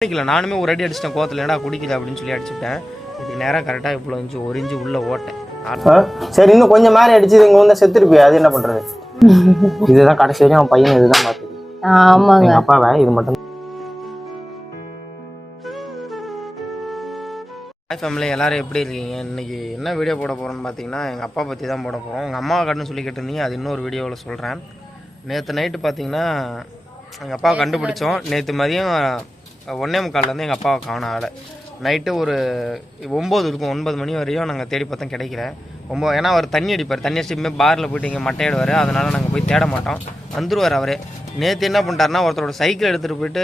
குடிக்கல. நானுமே ஒரு அடி அடிச்சிட்டேன். கோவத்தில் என்னடா குடிக்கல அப்படின்னு சொல்லி அடிச்சுட்டேன். இதுக்கு நேரம் கரெக்டாக இவ்வளோ இன்ச்சு ஒரு இன்ச்சு உள்ள ஓட்டேன்? சரி இன்னும் கொஞ்சம் மாதிரி அடிச்சு இங்க வந்து செத்துருப்பியா? அது என்ன பண்றது? இதுதான் கடைசி வரையும் அவன் பையன் இதுதான் பார்த்தது ஆமாங்க. அப்பாவை இது மட்டும் ஹாய் ஃபேமிலி எல்லாரும் எப்படி இருக்கீங்க? இன்னைக்கு என்ன வீடியோ போட போகிறோம்னு பார்த்தீங்கன்னா எங்கள் அப்பா பற்றி தான் போட போகிறோம் உங்கள் அம்மாவை கட்டுன்னு சொல்லி கேட்டிருந்தீங்க. அது இன்னொரு வீடியோவில் சொல்கிறேன் நேற்று நைட்டு பார்த்தீங்கன்னா எங்கள் அப்பாவை கண்டுபிடிச்சோம். நேற்று மதியம் ஒன்றே முக்கால்லேருந்து எங்கள் அப்பாவை காணும் ஆளை. நைட்டு ஒரு ஒம்பது இருக்கும் ஒன்பது மணி வரையும் நாங்கள் தேடி பார்த்தோம் கிடைக்கல. ஒம்பது ஏன்னா அவர் தண்ணி அடிப்பார் தண்ணி அடிச்சுமே பாரில் போயிட்டு இங்கே மட்டையிடுவார் அதனால் நாங்கள் போய் தேட மாட்டோம். வந்துருவார் அவரே. நேற்று என்ன பண்ணிட்டாருன்னா ஒருத்தரோட சைக்கிள் எடுத்துகிட்டு போயிட்டு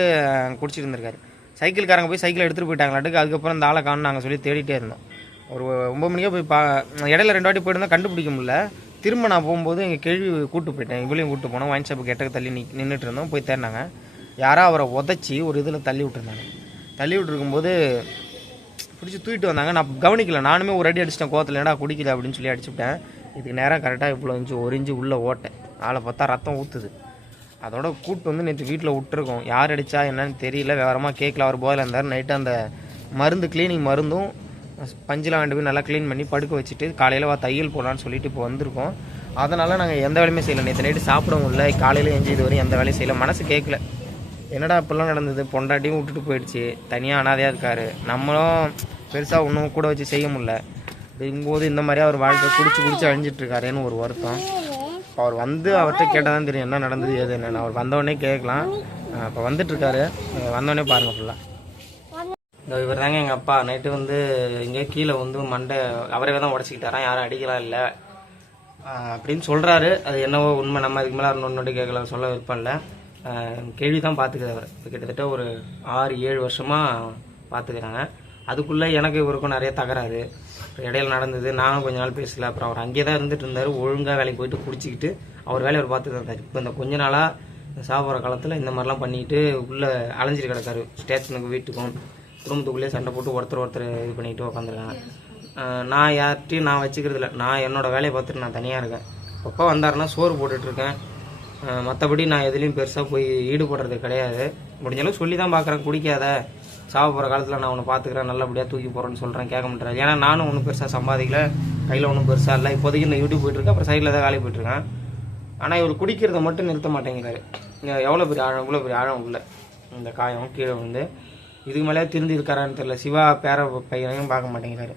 குடிச்சிட்டு இருந்திருக்காரு சைக்கிள்காரங்க போய் சைக்கிள் எடுத்துகிட்டு போயிட்டாங்களாட்டுக்கு அதுக்கப்புறம் இந்த ஆளை காணும் நாங்கள் சொல்லி தேடிட்டே இருந்தோம். ஒரு ஒம்பது மணிக்கே போய் பா இடையில ரெண்டு வாட்டி போயிருந்தோம் கண்டுபிடிக்க முடியல. திரும்ப நான் போகும்போது எங்கள் கேள்வி கூட்டு போயிட்டேன் இவளையும் கூட்டு போனோம் வாயின் ஷாப்பு கெட்டக்கு தள்ளி நின்றுட்டு இருந்தோம் போய் தேடினாங்க. யாரோ அவரை உதச்சி ஒரு இதில் தள்ளி விட்டுருந்தாங்க. தள்ளி விட்டுருக்கும்போது பிடிச்சி தூக்கிட்டு வந்தாங்க. நான் கவனிக்கல. நானுமே ஒரு அடி அடிச்சிட்டேன். கோத்தலடா என்னடா குடிக்கல அப்படின்னு சொல்லி அடிச்சுட்டேன் இதுக்கு நேரம் கரெக்டாக இவ்வளோ இன்ச்சு ஒரு இன்ச்சு உள்ளே ஓட்டேன். ஆளை பார்த்தா ரத்தம் ஊற்றுது அதோட கூட்டு வந்து நேற்று வீட்டில் விட்டுருக்கோம். யார் அடித்தா என்னன்னு தெரியல. விவரமாக கேட்கல அவர் போதில் இருந்தார். நைட்டு அந்த மருந்து க்ளீனிங் மருந்தும் பஞ்செலாம் வாங்கிட்டு போய் நல்லா க்ளீன் பண்ணி படுக்க வச்சுட்டு காலையில் வா தையல் போடலான்னு சொல்லிட்டு இப்போ வந்திருக்கோம். அதனால் நாங்கள் எந்த வேலையுமே செய்யலை. நேற்று நைட்டு சாப்பிடவும் இல்லை. காலையில் எஞ்சி இது வரையும் எந்த வேலையும் செய்யல. மனசு கேட்கல என்னடா இப்படிலாம் நடந்தது? பொண்டாட்டியும் விட்டுட்டு போயிடுச்சு. தனியாக அனாதையாக இருக்காரு. நம்மளும் பெருசாக ஒன்றும் கூட வச்சு செய்ய முடியல. இருக்கும்போது இந்த மாதிரி அவர் வாழ்க்கை குடிச்சு குடிச்சு அழிஞ்சிட்ருக்காருன்னு ஒரு வருத்தம். அவர் வந்து அவர்கிட்ட கேட்டால் தான் தெரியும் என்ன நடந்தது ஏது என்னன்னு. அவர் வந்தவொடனே கேட்கலாம். இப்போ வந்துட்டுருக்காரு வந்தோடனே பாருங்கள் ஃபுல்லாக இந்த இவர் தாங்க எங்கள் அப்பா. நைட்டு வந்து இங்கே கீழே வந்து மண்டை அவரே தான் உடச்சிக்கிட்டாராம். யாரும் அடிக்கலாம் இல்லை. அப்படின்னு சொல்கிறாரு அது என்னவோ உண்மை. நம்ம அதுக்கு மேலே இன்னொன்று கேட்கல சொல்ல விருப்பம் இல்லை. கேள்வி தான் பார்த்துக்கிறவர் இப்போ கிட்டத்தட்ட ஒரு ஆறு ஏழு வருஷமாக பார்த்துக்கிறாங்க. அதுக்குள்ளே எனக்கு இவருக்கும் நிறைய தகராறு. இடையில நடந்தது நானும் கொஞ்ச நாள் பேசல. அப்புறம் அவர் அங்கேயே தான் இருந்துட்டு இருந்தார். ஒழுங்காக வேலைக்கு போயிட்டு குடிச்சிக்கிட்டு அவர் வேலையை அவர் பார்த்துட்டு இருந்தார். இப்போ இந்த கொஞ்ச நாளாக சாப்பிட்ற காலத்தில் இந்த மாதிரிலாம் பண்ணிட்டு உள்ளே அலைஞ்சிட்டு கிடக்காரு. ஸ்டேஷனுக்கு வீட்டுக்கும் குடும்பத்துக்குள்ளேயே சண்டை போட்டு ஒருத்தர் ஒருத்தர் இது பண்ணிட்டு உட்காந்துருக்காங்க நான் யார்கிட்டையும் நான் வச்சுக்கிறது இல்லை நான் என்னோட வேலையை பார்த்துட்டு நான் தனியாக இருக்கேன். அப்போ வந்தாருன்னா சோறு போட்டுட்ருக்கேன் மற்றபடி நான் எதுலேயும் பெருசாக போய் ஈடுபடுறது கிடையாது. முடிஞ்சளவு சொல்லி தான் பார்க்குறேன் குடிக்காத. சாவ போகிற காலத்தில் நான் உன்னை பார்த்துக்கிறேன் நல்லபடியாக தூக்கி போகிறேன்னு சொல்கிறேன் கேட்க மாட்டேறாரு. ஏன்னா நானும் ஒன்றும் பெருசாக சம்பாதிக்கல கையில் ஒன்றும் பெருசாக இல்லை. இப்போதைக்கு இந்த யூடியூப் போயிட்டுருக்கேன் அப்புறம் சைடில் தான் வேலைக்கு போயிட்டுருக்கேன் ஆனால் இவர் குடிக்கிறத மட்டும் நிறுத்த மாட்டேங்கிறாரு. எவ்வளோ பெரிய ஆழம் இவ்வளோ பெரிய ஆழம் உள்ள இந்த காயம் கீழே வந்து இதுக்கு மேலே திருந்தி இருக்காரான்னு தெரியல. சிவா பேர பையனையும் பார்க்க மாட்டேங்கிறாரு.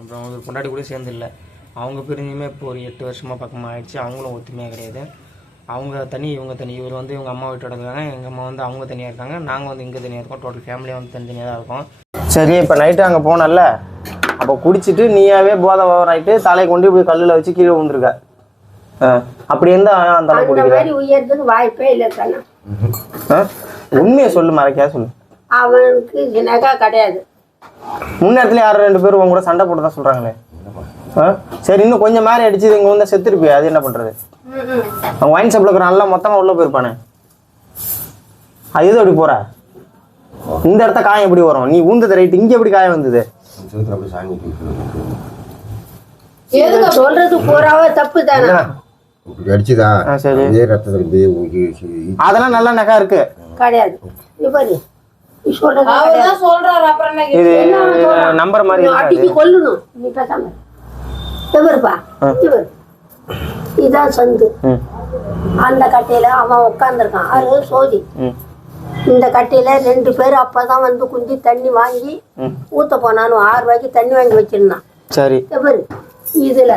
அப்புறம் ஒரு பொண்டாட்டி கூட சேர்ந்து இல்லை. அவங்க பிரிஞ்சுமே இப்போ ஒரு எட்டு வருஷமாக பக்கமாக ஆயிடுச்சு. அவங்களும் ஒத்துமையாக கிடையாது. அவங்க தனி இவங்க தனி. இவர் வந்து இவங்க அம்மா வீட்டோட இருக்காங்க எங்கள் அம்மா வந்து அவங்க தனியாக இருக்காங்க நாங்கள் வந்து இங்கே தனியாக இருக்கோம். டோட்டல் ஃபேமிலியாக வந்து தனித்தனியாக தான் இருக்கோம். சரி இப்போ நைட்டு அங்கே போனல அப்போ குடிச்சிட்டு நீயாவே போதை ஓவர் ஆயிட்டு தலையை கொண்டு போய் கல்லில் வச்சு கீழே விழுந்துருக்க. அப்படி இருந்தா அந்த அளவு குடிக்கிற? உயர்றதுக்கு வாய்ப்பே இல்லை? உண்மையை சொல்லு மறைக்கா சொல்லு. அவனுக்கு நகை கிடையாது. முன்னேரத்துல யாரும் ரெண்டு பேரும் உங்க கூட சண்டை போட்டு தான் சொல்றாங்களே. ஆ? சரி இன்னும் கொஞ்சம் மாதிரி அடிச்சு இங்க வந்து செத்துருப்பியா அது என்ன பண்றது? ஒயின் ஷாப்ல இருக்கிற நல்லா மொத்தமா உள்ள போயிருப்பானே. அது எது அப்படி போற? இந்த இடத்த காயம் எப்படி வரும்? நீ ஊந்தது ரைட்டு இங்க எப்படி காயம் வந்தது? சொல்றது? தப்பு தானே. அதே ரத்தத்தில் அதெல்லாம் நல்லா நகா இருக்கு. கிடையாது. நீ பாரு. நீ சொல்றது கிடையாது. இது நம்பர் மாதிரி கொல்லணும். நீ பேசாம இதான் சந்து. அந்த கட்டையில அவன் உட்காந்துருக்கான் அது சோதி. இந்த கட்டையில ரெண்டு பேரும் அப்பதான் வந்து குந்தி தண்ணி வாங்கி. ஊத்த போனானு ஆறு ரூபாய்க்கு தண்ணி வாங்கி வச்சிருந்தான். சரி. இதுல.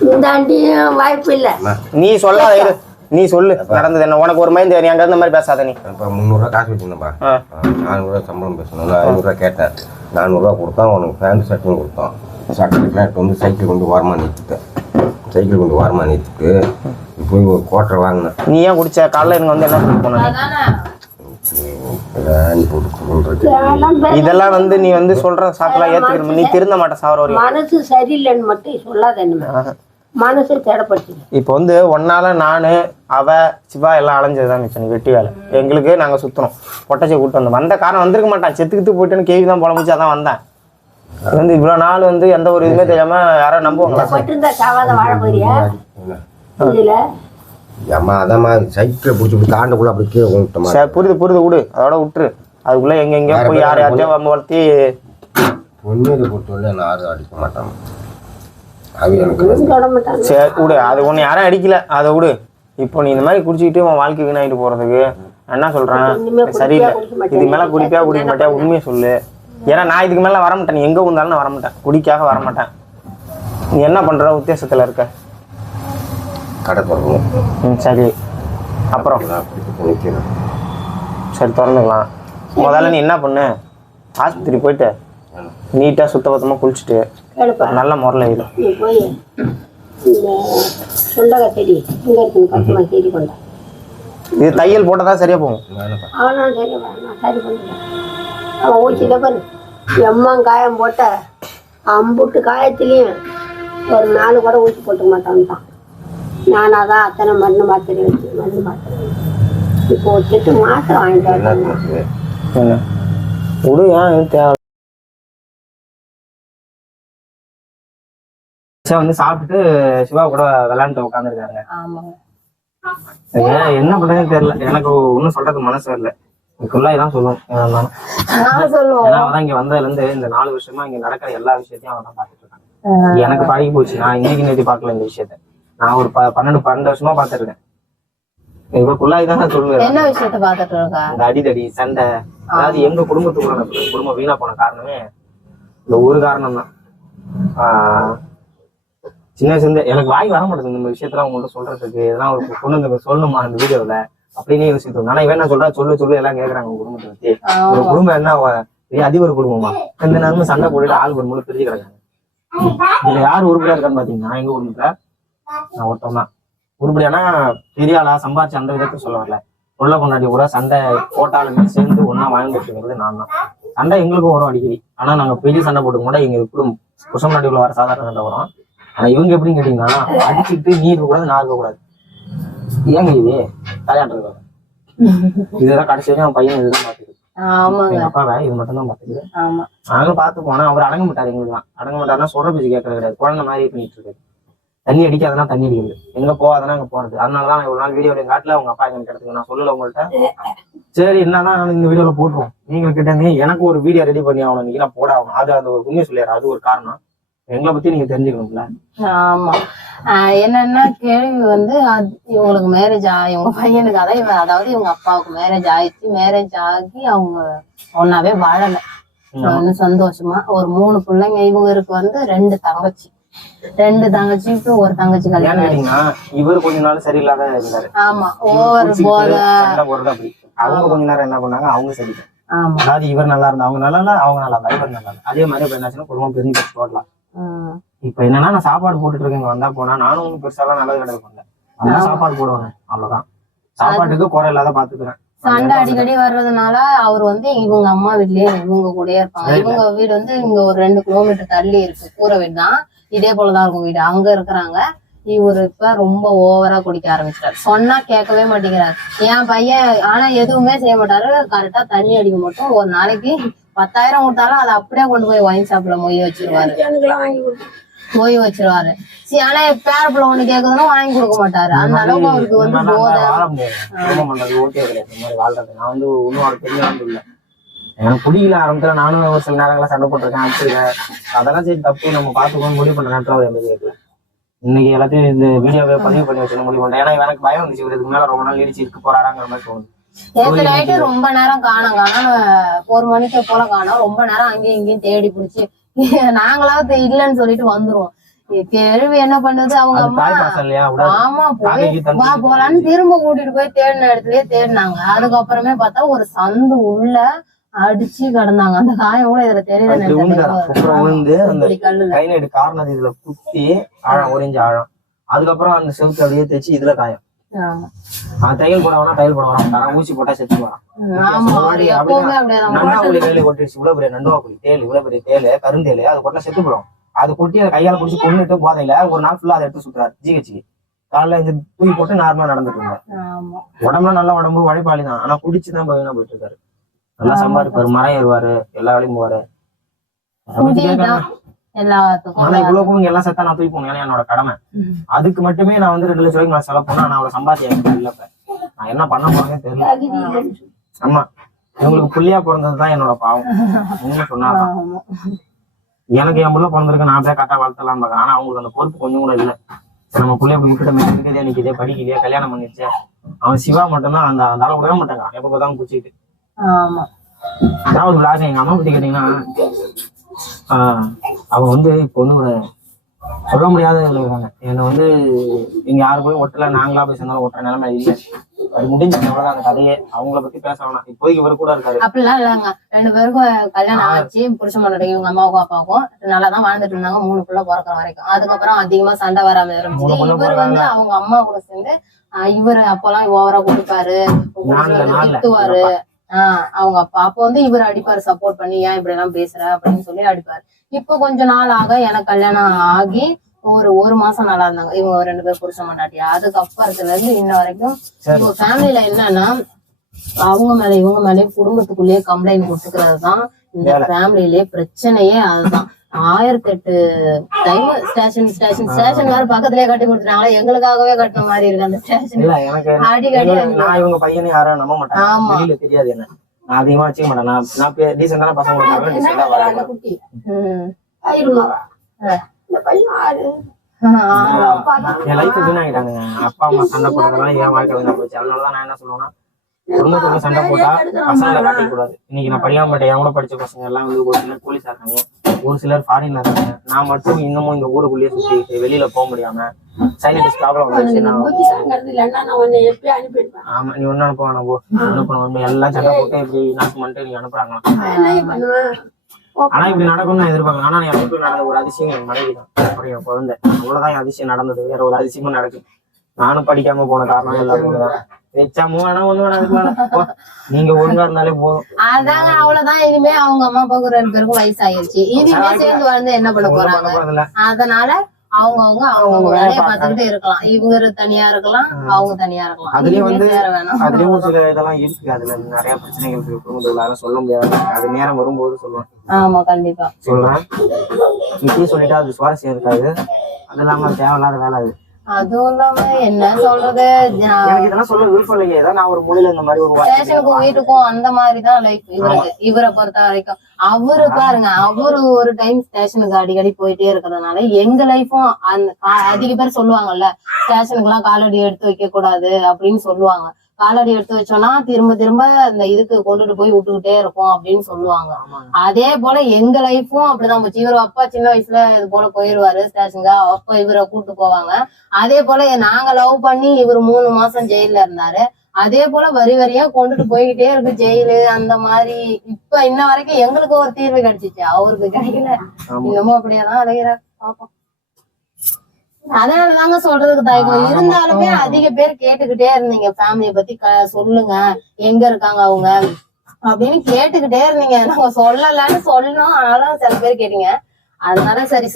இந்த ஆண்டியும் வாய்ப்பு இல்லை. நீ சொல்லாத இரு. நீ சொல்லு. நடந்தது என்ன? உனக்கு ஒரு மைண்ட் நீ அங்க இருந்த மாதிரி பேசாத நீ. இப்போ முந்நூறுரூவா காசு வச்சிருந்தேன்ப்பா. ஆ. நானூறுரூவா சம்பளம் பேசணும். நான் ஐநூறுரூவா கேட்டேன். நானூறுரூவா கொடுத்தான் உனக்கு பேண்ட் ஷர்ட்டும் கொடுத்தான். சட்டத்துக்குலாம் எடுத்து வந்து சைக்கிள் கொண்டு வாரமா நிறுத்திட்டேன். சைக்கிள் கொண்டு வாரமா நிறுத்திட்டு போய் ஒரு கோட்டரை வாங்கினேன் நீ ஏன் குடிச்ச காலைல இங்க வந்து என்ன போன? சொல்றது இதெல்லாம் வந்து நீ வந்து சொல்ற சாக்கெல்லாம் ஏத்துக்கிற நீ திருந்த மாட்ட சாவர வரையும் மனசு சரியில்லைன்னு மட்டும் சொல்லாத என்ன மனசு தேடப்பட்டு இப்போ வந்து ஒன்னால நானு அவ சிவா எல்லாம் அலைஞ்சதுதான் மிச்சம். நீ வெட்டி வேலை. எங்களுக்கு நாங்க சுத்தணும். பொட்டச்சை கூட்டு வந்தோம். வந்த காரணம் வந்திருக்க மாட்டான். செத்துக்கிட்டு போயிட்டுன்னு கேள்வி தான் புலம்பிச்சு அதான் வந்தேன். வந்து இவ்வளவு நாள் வந்து எந்த ஒரு இதுவுமே தெரியாம யாரும் நம்புவாங்களா? பட்டிருந்தா சாவாத வாழ போறியா? இதுல? அம்மா அதாம்மா சைக்கிளை பிடிச்சி தாண்டக்குள்ள அப்படி கீழே கொண்டுட்டோமா சரி புரியுது புரியுது விடு. அதோட விட்டுரு. அதுக்குள்ள எங்க எங்கேயோ போய் யார் யார்ட்டையோ வம்பு வளர்த்தி பொண்ணு பொறுத்தவரை நான் யாரும் அடிக்க மாட்டாங்க அது எனக்கு சரி விடு. அது ஒன்று யாரும் அடிக்கல. அதை விடு. இப்போ நீ இந்த மாதிரி குடிச்சிக்கிட்டு உன் வாழ்க்கை வீணாயிட்டு போறதுக்கு நான் என்ன குடிப்பியா, சரியில்லை? இதுக்கு மேல குடிப்பியா குடிக்க மாட்டியா? உண்மையை சொல்லு. ஏன்னா நான் இதுக்கு மேல வரமாட்டேன். நீ எங்க வந்தாலும் நான் வரமாட்டேன். குடிக்காக வரமாட்டேன். நீ என்ன பண்ற? உத்தேசத்துல இருக்க. கடை திறக்கணும். ம் சரி. அப்புறம்? சரி திறந்துக்கலாம். முதல்ல நீ என்ன பண்ணு? ஆஸ்பத்திரி போயிட்டு நீட்டா சுத்தபத்தமா குளிச்சுட்டு நல்ல முறையில் கொண்டா இது தையல் போட்டதா சரியா போகும்? அவனா சரி நான் சரி பண்ணிட்டேன் அவன் ஊச்சியில் பாரு எம்மா காயம் போட்ட அம்புட்டு காயத்துலேயும் ஒரு நாலு கூட ஊசி போட்டுக்க மாட்டான்ட்டான். நானாக தான் அத்தனை மருந்து மாத்திரை வச்சு மருந்து மாத்திரை இப்போ ஒரு செட்டு மாத்திரை வாங்கிட்டு வரேன் என்ன விடு ஏன் இது தேவை? வந்து சாப்பிட்டுட்டு சிவா கூட விளையாண்டு உட்காந்துருக்காங்க என்ன பண்றதுன்னு தெரியல. எனக்கு ஒன்றும் சொல்றதுக்கு மனசு இல்லை இதுக்குள்ள இதான் சொல்லுவோம் ஏன்னா அவன் தான் இங்க வந்ததுல இருந்து இந்த நாலு வருஷமா இங்க நடக்கிற எல்லா விஷயத்தையும் அவன் தான் பார்த்துட்டு இருக்கான். எனக்கு பழகி போச்சு. நான் இன்னைக்கு நேற்று பார்க்கல இந்த விஷயத்த. நான் ஒரு பன்னெண்டு பன்னெண்டு வருஷமா பார்த்துருக்கேன் இவருக்குள்ள இதான் நான் சொல்லுவேன். என்ன விஷயத்த பார்த்துட்டு இருக்கா? இந்த அடிதடி சண்டை அதாவது எங்க குடும்பத்துக்குள்ள. குடும்பம் வீணா போன காரணமே இந்த ஒரு காரணம் தான். சின்ன வயசுல எனக்கு வாய் வர மாட்டேங்குது. இந்த விஷயத்தெல்லாம் உங்கள்ட்ட சொல்றதுக்கு. இதெல்லாம் ஒரு பொண்ணு சொல்லணுமா இந்த வீடியோல அப்படின்னு யோசித்து ஆனா இவன் என்ன சொல்றா சொல்லு சொல்லு எல்லாம் கேக்குறாங்க குடும்பத்தை பத்தி. ஒரு குடும்பம் என்ன? பெரிய அதிபர் குடும்பமா? எந்த நேரமும் சண்டை போட்டுட்டு ஆள் ஒரு மூணு பிரிஞ்சு கிடக்காங்க. இதுல யார் உருப்படியா இருக்கான்னு பாத்தீங்கன்னா எங்க குடும்பத்துல நான் ஒருத்தன் தான். உருப்படியானா பெரிய ஆளா சம்பாதிச்சு அந்த விதத்தை சொல்ல வரல. உள்ள கொண்டாடி கூட சண்டை போட்டாலுமே சேர்ந்து ஒண்ணா வாழ்ந்துட்டு இருக்கிறது நான் தான். சண்டை எங்களுக்கும் வரும் அடிக்கடி. ஆனா நாங்க பெரிய சண்டை போட்டு கூட எங்க எப்படும் புருஷன் முன்னாடி உள்ள வர சாதாரண சண்டை வரும். ஆனா இவங்க எப்படின்னு கேட்டீங்கன்னா அடிச்சுட்டு நீ இருக்க கூடாது நான் இருக்க கூடாது ஏங்க இது? கல்யாணம் இதெல்லாம் கடைசி வரையும் அவன் பையன் இதுதான் பாத்துக்கு எங்க அப்பாவை இது மட்டும் தான் பாத்துக்கு ஆமா. நாங்களும் பார்த்து போனா அவர் அடங்க மாட்டார் எங்களுக்குலாம் அடங்க மாட்டாருன்னா சொல்ற பேச்சு கேட்கறது கிடையாது. குழந்தை மாதிரி பண்ணிட்டு இருக்காரு. தண்ணி அடிக்காதனா தண்ணி அடிக்கிறது. எங்க போகாதனா அங்க போறது. அதனாலதான் ஒரு நாள் வீடியோல காட்டல அவங்க அப்பா எங்க கிடத்துக்கு நான் சொல்லல உங்கள்ட்ட. சரி என்னதான் இந்த வீடியோல போட்டுருவோம். நீங்க கிட்ட எனக்கு ஒரு வீடியோ ரெடி பண்ணி ஆகணும். நான் போட ஆகணும் அது அந்த ஒரு உண்மை சொல்லிடுற அது ஒரு காரணம். எங்களை பத்தி நீங்க தெரிஞ்சுக்கணும்ல. ஆமா. என்னன்னா கேள்வி வந்து இவங்களுக்கு மேரேஜ் ஆ இவங்க பையனுக்கு அதான் இவன் அதாவது இவங்க அப்பாவுக்கு மேரேஜ் ஆயிடுச்சு. மேரேஜ் ஆகி அவங்க ஒன்னாவே வாழல. வந்து சந்தோஷமா. ஒரு மூணு பிள்ளைங்க இவங்களுக்கு வந்து ரெண்டு தங்கச்சி. ரெண்டு தங்கச்சிக்கு ஒரு தங்கச்சி கல்யாணம் இவர் கொஞ்ச நாள் சரியில்லாத இருந்தாரு. ஆமா. ஓவர் போத அவங்க கொஞ்ச நேரம் என்ன பண்ணாங்க அவங்க சரி ஆமா. அதாவது இவர் நல்லா இருந்தா அவங்க நல்லா இல்ல அவங்க நல்லா இருந்தா இவர் நல்லா அதே மாதிரி இப்ப என்னாச்சுன்னா குடும்பம் பிரிஞ்சு போடலாம். இப்ப என்னன்னா நான் சாப்பாடு போட்டுட்டு இருக்கேன் வந்தா போனா. நானும் ஒன்றும் பெருசாலாம் நல்லது கிடையாது சாப்பாடு போடுவாங்க அவ்வளவுதான். சாப்பாட்டுக்கு குறை இல்லாத பாத்துக்கிறேன். சண்டை அடிக்கடி வர்றதுனால அவர் வந்து இவங்க அம்மா வீட்லயே இவங்க கூடயே இருப்பாங்க. இவங்க வீடு வந்து இங்க ஒரு ரெண்டு கிலோமீட்டர் தள்ளி இருக்கு கூரை வீடு தான் இதே போலதான் இருக்கும் வீடு. அங்க இருக்கிறாங்க. இவரு இப்ப ரொம்ப ஓவரா குடிக்க ஆரம்பிச்சிட்டாரு. சொன்னா கேட்கவே மாட்டேங்கிறாரு. என் பையன் ஆனா எதுவுமே செய்ய மாட்டாரு. கரெக்டா தண்ணி அடிக்க மட்டும் ஒரு நாளைக்கு பத்தாயிரம் கொடுத்தாலும் அதை அப்படியே கொண்டு போய் ஒயின் ஷாப்ல மொய் வச்சிருவாரு. வாங்கி மொய் வச்சிருவாரு. சரி ஆனா பேரப்புல ஒண்ணு கேக்குதுன்னா வாங்கி கொடுக்க மாட்டாரு. அந்த அளவுக்கு அவருக்கு வந்து போதை. நான் வந்து இன்னும் ஒரு பெரிய இல்லை. எனக்கு பிடிக்கல ஆரம்பத்துல. நானும் ஒரு சில நேரங்களில் சண்டை போட்டிருக்கேன் அடிச்சிருக்கேன் அதெல்லாம் சரி தப்பு. நம்ம பார்த்துக்கணும் முடிவு பண்ண நேரத்தில் இருக்கு இன்னைக்கு எல்லாத்தையும் இந்த வீடியோவை பதிவு பண்ணி வச்சு முடிவு பண்ணிட்டேன். ஏன்னா எனக்கு பயம் வந்துச்சு. இதுக்கு மேல ரொம்ப நாள் நீடிச்சு இருக்க போறாராங்கிற மாதிரி தோணுது. நேத்து நைட்டு ரொம்ப நேரம் காணோம். காணோம். ஒரு மணிக்கு போல காணோம். ரொம்ப நேரம் அங்கேயும் இங்கேயும் தேடி பிடிச்சி. நாங்களாவது இல்லைன்னு சொல்லிட்டு வந்துருவோம். கேள்வி என்ன பண்ணுது? அவங்க அம்மா ஆமா போய் வா போலான்னு திரும்ப கூட்டிட்டு போய் தேடின இடத்துலயே தேடினாங்க. அதுக்கப்புறமே பார்த்தா ஒரு சந்து உள்ள அடிச்சு கிடந்தாங்க. அந்த காயம் கூட இதுல கல்லுல. கை நடு கார்னர் இதுல குத்தி ஆழம் ஒரு இன்ச்சு ஆழம். அதுக்கப்புறம் அந்த செவுத்து அப்படியே தேய்ச்சி இதுல காயம். தையல் போட வேணா தையல் போட தரான் ஊசி போட்டா செத்து வரான் நண்டா புலி கையில கொட்டிடுச்சு. இவ்வளவு பெரிய நண்டுவா புலி தேல் இவ்வளவு பெரிய தேல் கருந்தேல் அது கொட்டினா செத்து போடும் அது கொட்டி அதை கையால பிடிச்சி கொண்டுட்டு போதையில ஒரு நாள் ஃபுல்லா அதை எடுத்து சுத்துறாரு ஜிஹெச்சுக்கு காலைல இந்த தூக்கி போட்டு நார்மலா நடந்துட்டு இருந்தாரு. உடம்புல நல்ல உடம்பு உழைப்பாளி தான். ஆனா குடிச்சு தான் பையனா போயிட்டு இருக்காரு. நல்லா சம்பாதிப்பாரு மரம் ஏறுவாரு எல்லா வேலையும் போவாரு. எல்லாத்துக்கும். ஆனா இவ்வளவு இங்க எல்லாம் செத்தா நான் தூக்கி போகணும் ஏன்னா என்னோட கடமை. அதுக்கு மட்டுமே நான் வந்து ரெண்டு லட்சம் ரூபாய்க்கு நான் செலவு பண்ணா நான் அவ்வளவு சம்பாத்தியம் இல்ல நான் என்ன பண்ண போறேன்னு தெரியல. ஆமா. இவங்களுக்கு புள்ளியா பிறந்தது தான் என்னோட பாவம். உண்மை சொன்னா ஆமா. எனக்கு என் புள்ள பிறந்திருக்கு நான் போய் கரெக்டா வளர்த்தலாம்னு பார்க்கறேன். ஆனா அவங்களுக்கு அந்த பொறுப்பு கொஞ்சம் கூட இல்ல. நம்ம புள்ளைய விட்டுட்டு நிற்கிறதே நிற்கிறதே படிக்கலையே கல்யாணம் பண்ணிடுச்சு அவன் சிவா மட்டும்தான் அந்த அந்த அளவு விட மாட்டாங்க. எப்ப பார்த்தாலும் குச்சிட்டு ஆமா. ஒரு விளாசம் எங்க அம்மா பத்தி கேட்டீங்கன்னா ஆஹ் அவ வந்து இப்போ வந்து ஒரு சொல்ல முடியாத இருக்காங்க என்னை வந்து இங்க யாரு போய் ஒட்டல நாங்களா போய் சேர்ந்தாலும் ஒட்டுற நிலைமை இல்லை. அது முடிஞ்சு அந்த கதையே. அவங்கள பத்தி பேச வேணாம். இப்போதைக்கு இவர் கூட இருக்காரு. அப்படிலாம் இல்லைங்க. ரெண்டு பேருக்கும் கல்யாணம் ஆச்சு புருஷ மன்னடையும் இவங்க அம்மாவுக்கும் அப்பாவுக்கும். நல்லா தான் வாழ்ந்துட்டு இருந்தாங்க மூணு பிள்ளை பிறக்கிற வரைக்கும். அதுக்கப்புறம் அதிகமா சண்டை வராம இருந்துச்சு இவர் வந்து அவங்க அம்மா கூட சேர்ந்து இவரு அப்பெல்லாம் ஓவரா குடிப்பாரு. திட்டுவாரு. ஆஹ் அவங்க அப்பா. அப்போ வந்து இவர் அடிப்பாரு சப்போர்ட் பண்ணி ஏன் இப்படி எல்லாம் பேசுற அப்படின்னு சொல்லி அடிப்பாரு. இப்போ கொஞ்ச நாள் ஆக எனக்கு கல்யாணம் ஆகி ஒரு ஒரு மாசம் நல்லா இருந்தாங்க. இவங்க ரெண்டு பேரும் புருஷ மாட்டாட்டியா அதுக்கப்புறத்துல இருந்து இன்ன வரைக்கும். இவங்க ஃபேமிலில என்னன்னா அவங்க மேல இவங்க மேலயும் குடும்பத்துக்குள்ளேயே கம்ப்ளைண்ட் கொடுத்துக்கிறது தான் இந்த ஃபேமிலிலேயே பிரச்சனையே அதுதான். ஆயிரத்தி எட்டு டைம் ஸ்டேஷன் ஸ்டேஷன் ஸ்டேஷன் வேற பக்கத்துலயே கட்டி கொடுத்துட்டாங்களா எங்களுக்காகவே கட்டின மாதிரி இருக்கு அந்த ஸ்டேஷன் அடிக்கடி நான் இவங்க பையனை யாரும் நம்ப மாட்டேன். ஆமா. தெரியாது என்ன. நான் அதிகமா வச்சுக்க மாட்டேன். நான் நான் டீசெண்டான பசங்க டீசெண்டா குட்டி. ஆயிருமாவா இந்த பையன் ஆறு. அப்பா தான் என் லைஃப் வீணாகிட்டாங்க அப்பா அம்மா சண்டை போடுறதெல்லாம் என் வாழ்க்கை போச்சு. அதனாலதான் நான் என்ன சொல்லுவேன்னா குடும்பத்துக்கு சண்டை போட்டா பசங்களை காட்டிக்க கூடாது. இன்னைக்கு நான் படிக்காம மாட்டேன் என் கூட படிச்ச பசங்க எல்லாம் வந்து ஒரு சிலர் போலீஸா இருக்காங்க. ஒரு சிலர் ஃபாரின்ல இருக்காங்க. நான் மட்டும் இன்னமும் இந்த ஊருக்குள்ளேயே சுத்தி வெளியில போக முடியாம சைனடிஸ் ப்ராப்ளம் வந்துச்சு ஆமா நீ ஒண்ணு அனுப்ப வேணாம் போ. அனுப்பணும் எல்லாம் சண்டை போட்டு இப்படி நாக்கு பண்ணிட்டு நீங்க அனுப்புறாங்க நான் என்ன பண்ணுவேன்? ஆனா இப்படி நடக்கும்னு நான் எதிர்பார்க்கல. ஆனா என் லைஃப்ல நடந்த ஒரு அதிசயம் என் மனைவி தான். அப்புறம் என் குழந்தை. அவ்வளவுதான் என் அதிசயம் நடந்தது. வேற ஒரு அதிசயமும் நடக்கு நானும் படிக்காம போன காரணம் எல்லாருமே தான் வச்சா மூணு ஒண்ணு வேணாம் அதுக்கு வேணாம். போ. நீங்க ஒழுங்கா இருந்தாலே போதும் அதாங்க அவ்வளவுதான். இனிமே அவங்க அம்மா அப்பாவுக்கு ரெண்டு பேருக்கும் வயசாயிருச்சு. இனிமே சேர்ந்து வாழ்ந்து என்ன பண்ண போறாங்க. அதனால அவங்கவங்க அவங்க வேலையை பார்த்துக்கிட்டு இருக்கலாம். இவங்க தனியா இருக்கலாம் அவங்க தனியா இருக்கலாம். அதுலயும் வந்து- அதுலயும் சில இதெல்லாம் இருக்கு. அதுல நிறைய பிரச்சனைகள் இருக்கு. குடும்பத்துல அதெல்லாம் சொல்ல முடியாது. அது நேரம் வரும்போது சொல்லுவேன். ஆமா கண்டிப்பா. சொல்றேன். இப்படியே சொல்லிட்டா அது சுவாரஸ்யம் இருக்காது. அது இல்லாம தேவையில்லாத வேலை அது. அதுவும் இல்லாம என்ன சொல்றது? எனக்கு இதெல்லாம் சொல்ல விருப்பம் இல்லையே ஏதாவது நான் ஒரு மொழியில இந்த மாதிரி ஒரு ஸ்டேஷனுக்கும் வார்த்தை வீட்டுக்கும் அந்த மாதிரிதான் லைஃப் இவருக்கு இவரை பொறுத்த வரைக்கும். அவரு பாருங்க அவரு ஒரு டைம் ஸ்டேஷனுக்கு அடிக்கடி போயிட்டே இருக்கிறதுனால எங்க லைஃபும் அந்த அதிக பேர் சொல்லுவாங்கல்ல ஸ்டேஷனுக்கு எல்லாம் காலடி எடுத்து வைக்க கூடாது அப்படின்னு சொல்லுவாங்க. காலடி எடுத்து வச்சோம்னா திரும்ப திரும்ப இந்த இதுக்கு கொண்டுட்டு போய் விட்டுக்கிட்டே இருக்கும் அப்படின்னு சொல்லுவாங்க. அதே போல எங்க லைஃபும் அப்படிதான் போச்சு. இவர் அப்பா சின்ன வயசுல இது போல போயிருவாரு ஸ்டேஷனுக்கு அப்ப இவரை கூட்டு போவாங்க. அதே போல நாங்க லவ் பண்ணி இவர் மூணு மாசம் ஜெயில்ல இருந்தாரு. அதே போல வரி வரியா கொண்டுட்டு போய்கிட்டே இருக்கு ஜெயிலு அந்த மாதிரி. இப்ப இன்ன வரைக்கும் எங்களுக்கு ஒரு தீர்வு கிடைச்சிச்சு. அவருக்கு கிடைக்கல. இன்னமும் அப்படியேதான் அலைகிறார் பாப்போம். அதனால தாங்க சொல்றதுக்கு தயக்கம். இருந்தாலுமே அதிக பேர் கேட்டுக்கிட்டே இருந்தீங்க. ஃபேமிலிய பத்தி சொல்லுங்க. எங்க இருக்காங்க அவங்க? அப்படின்னு கேட்டுக்கிட்டே இருந்தீங்க. நாங்க சொல்லலன்னு சொல்லணும். ஆனாலும் சில பேர் கேட்டீங்க. அதனால சரி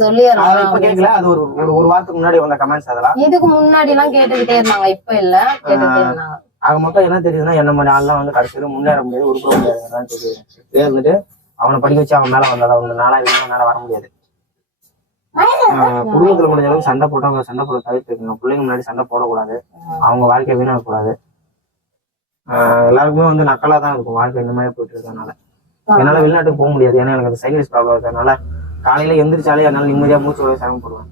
அது ஒரு வாரத்துக்கு முன்னாடி வந்த கமெண்ட்ஸ் அதெல்லாம். இதுக்கு முன்னாடி எல்லாம் கேட்டுக்கிட்டே இருந்தாங்க. இப்ப இல்ல. கேட்டுக்கிட்டே இருந்தாங்க. ஆக மொத்தம் என்ன தெரியுதுன்னா என்ன மாதிரி ஆள்லாம் வந்து கடைசியில முன்னேற முடியாது உருப்பட முடியாதுதான் தெரியுது. இருந்துட்டு அவனை படிக்க வச்சு அவன் மேல வந்ததா? வந்து நாளா மேல வர முடியாது. குடும்பத்துல முடிஞ்ச அளவுக்கு சண்டை போட்டவங்க சண்டை போட தவிர்த்துக்கணும் பிள்ளைங்க முன்னாடி சண்டை போடக்கூடாது. அவங்க வாழ்க்கை வீணாக கூடாது ஆஹ் எல்லாருக்குமே வந்து நக்கலா தான் இருக்கும். வாழ்க்கை இந்த மாதிரி போயிட்டு இருக்கறனால என்னால வெளிநாட்டுக்கு போக முடியாது. ஏன்னா எனக்கு அந்த சைனஸ் ப்ராப்ளம் இருக்கறனால காலையில எந்திரிச்சாலே என்னால நிம்மதியா மூச்சு விட சிரமப்படுவேன்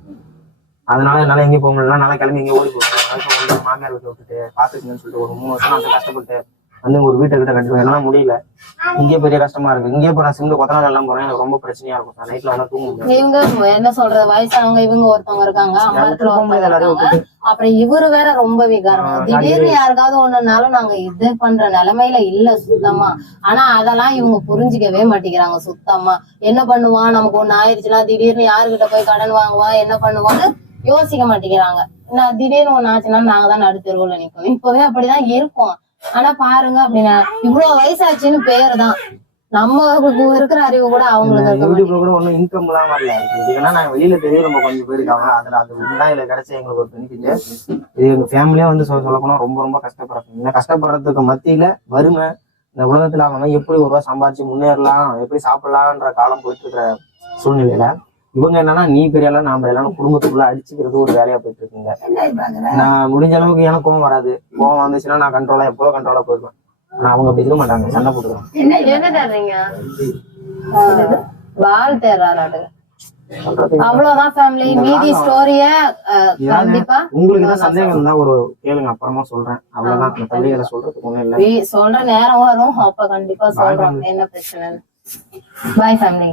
அதனால என்னால எங்கேயும் போக முடியல. நாளை கிளம்பி எங்கேயும் ஓடி வந்து மாமியார் வீட்டை விட்டுட்டு பாத்துக்கங்கன்னு சொல்லிட்டு ஒரு மூணு வருஷம் நான் கஷ்டப்பட்டு வந்து ஒரு வீட்டை கிட்ட கட்டிடுவேன் என்னால முடியல. இங்கேயே பெரிய கஷ்டமா இருக்கு. இங்கேயே இப்போ நான் சிந்து கொத்தனா எல்லாம் போறேன். எனக்கு ரொம்ப பிரச்சனையா இருக்கும் நைட்ல வந்து தூங்க முடியாது. இவங்க என்ன சொல்றது? வயசானவங்க இவங்க ஒருத்தவங்க இருக்காங்க. அப்புறம் இவரு வேற ரொம்ப விகாரம். திடீர்னு யாருக்காவது ஒண்ணுனாலும் நாங்க இது பண்ற நிலைமையில இல்ல சுத்தமா. ஆனா அதெல்லாம் இவங்க புரிஞ்சுக்கவே மாட்டேங்கிறாங்க சுத்தமா. என்ன பண்ணுவான் நமக்கு ஒண்ணு ஆயிடுச்சுன்னா திடீர்னு யாருகிட்ட போய் கடன் வாங்குவா? என்ன பண்ணுவான்னு யோசிக்க மாட்டேங்கிறாங்க. நான் திடீர்னு ஒண்ணு ஆச்சுன்னா நாங்க தான் நடுத்தெருவுல நிக்கணும் இப்பவே அப்படிதான் இருக்கோம். ஆனா பாருங்க அப்படின்னா இவ்வளவு வயசாச்சுன்னு பேரு தான் நம்ம இருக்கிற அறிவு கூட அவங்களுக்கு யூடியூப்ல கூட ஒன்றும் இன்கம் எல்லாம் வரல. இதுக்குன்னா நான் வெளியில தெரிய நம்ம கொஞ்சம் போயிருக்காங்க அதுல அது உண்மைதான் இதுல கிடைச்ச எங்களுக்கு ஒரு பெனிஃபிட். இது எங்க ஃபேமிலியா வந்து சொல்ல சொல்ல போனா ரொம்ப ரொம்ப கஷ்டப்படுறாங்க. இந்த கஷ்டப்படுறதுக்கு மத்தியில வறுமை இந்த உலகத்துல அவங்க எப்படி ஒரு ரூபா சம்பாதிச்சு முன்னேறலாம் எப்படி சாப்பிடலான்ற காலம் போயிட்டு இருக்கிற சூழ்நிலையில இவங்க என்னன்னா நீ பெரிய நாம எல்லாம் குடும்பத்துக்குள்ள அடிச்சுக்கிறது ஒரு வேலையா போயிட்டு இருக்குங்க நான் முடிஞ்ச அளவுக்கு எனக்கு கோவம் வராது. கோவம் வந்துச்சுன்னா நான் கண்ட்ரோலா எப்போ கண்ட்ரோலா போயிருவேன் ஆனா அவங்க அப்படி இருக்க மாட்டாங்க. சண்டை சொல்றது அவ்வளவுதான் ஃபேமிலி மீதி ஸ்டோரிய கண்டிப்பா உங்களுக்கு ஏதாவது சந்தேகம் இருந்தா ஒரு கேளுங்க அப்புறமா சொல்றேன். அவ்வளவுதான். இந்த பள்ளிகளை சொல்றதுக்கு ஒண்ணும் இல்லை. சொல்ற நேரம் வரும். அப்ப கண்டிப்பா சொல்றோம். என்ன பிரச்சனை பாய் ஃபேமிலி